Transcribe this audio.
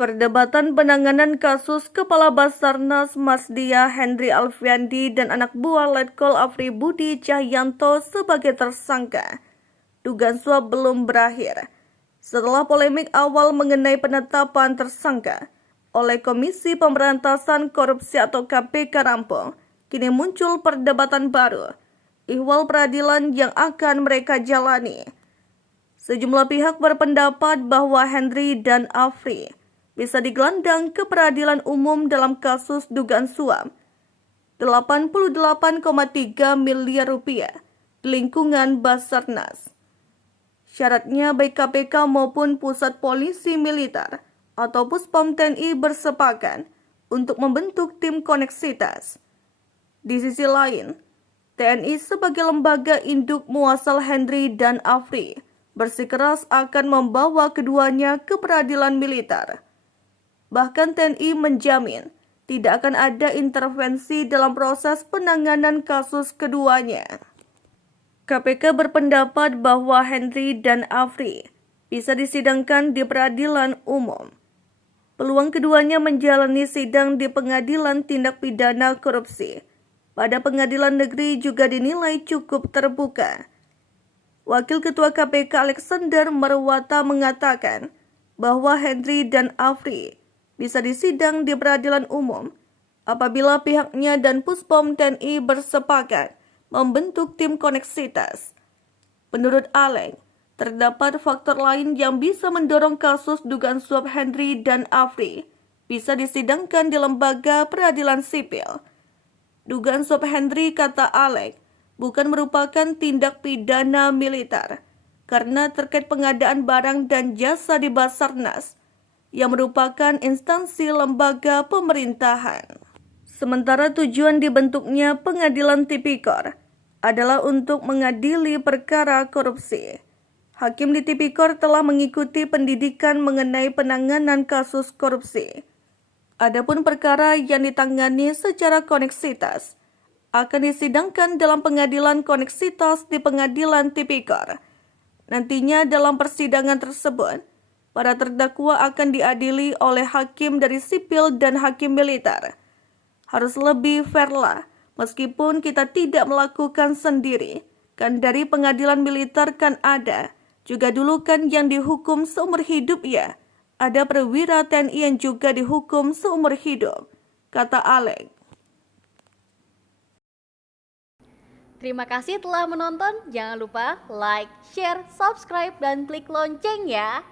Perdebatan penanganan kasus Kepala Basarnas Masdia Henry Alfiandi dan anak buah Letkol Afri Budi Cahyanto sebagai tersangka. Dugaan suap belum berakhir. Setelah polemik awal mengenai penetapan tersangka oleh Komisi Pemberantasan Korupsi atau KPK rampung, kini muncul perdebatan baru, ihwal peradilan yang akan mereka jalani. Sejumlah pihak berpendapat bahwa Henry dan Afri bisa digelandang ke peradilan umum dalam kasus dugaan suap 88,3 miliar rupiah di lingkungan Basarnas. Syaratnya baik KPK maupun Pusat Polisi Militer atau Puspom TNI bersepakat untuk membentuk tim koneksitas. Di sisi lain, TNI sebagai lembaga induk muasal Henry dan Afri bersikeras akan membawa keduanya ke peradilan militer. Bahkan TNI menjamin tidak akan ada intervensi dalam proses penanganan kasus keduanya. KPK berpendapat bahwa Henry dan Afri bisa disidangkan di peradilan umum. Peluang keduanya menjalani sidang di Pengadilan Tindak Pidana Korupsi pada Pengadilan Negeri juga dinilai cukup terbuka. Wakil Ketua KPK Alexander Marwata mengatakan bahwa Henry dan Afri bisa disidang di peradilan umum apabila pihaknya dan Puspom TNI bersepakat membentuk tim koneksitas. Menurut Alex, terdapat faktor lain yang bisa mendorong kasus dugaan suap Henry dan Afri bisa disidangkan di lembaga peradilan sipil. Dugaan suap Henry, kata Alex, bukan merupakan tindak pidana militer karena terkait pengadaan barang dan jasa di Basarnas yang merupakan instansi lembaga pemerintahan. Sementara tujuan dibentuknya Pengadilan Tipikor adalah untuk mengadili perkara korupsi. Hakim di Tipikor telah mengikuti pendidikan mengenai penanganan kasus korupsi. Adapun perkara yang ditangani secara koneksitas akan disidangkan dalam Pengadilan Koneksitas di Pengadilan Tipikor. Nantinya dalam persidangan tersebut, para terdakwa akan diadili oleh hakim dari sipil dan hakim militer. Harus lebih fair lah, meskipun kita tidak melakukan sendiri. Kan dari pengadilan militer kan ada. Juga dulu kan yang dihukum seumur hidup ya. Ada perwira TNI yang juga dihukum seumur hidup, kata Alex. Terima kasih telah menonton. Jangan lupa like, share, subscribe, dan klik lonceng ya.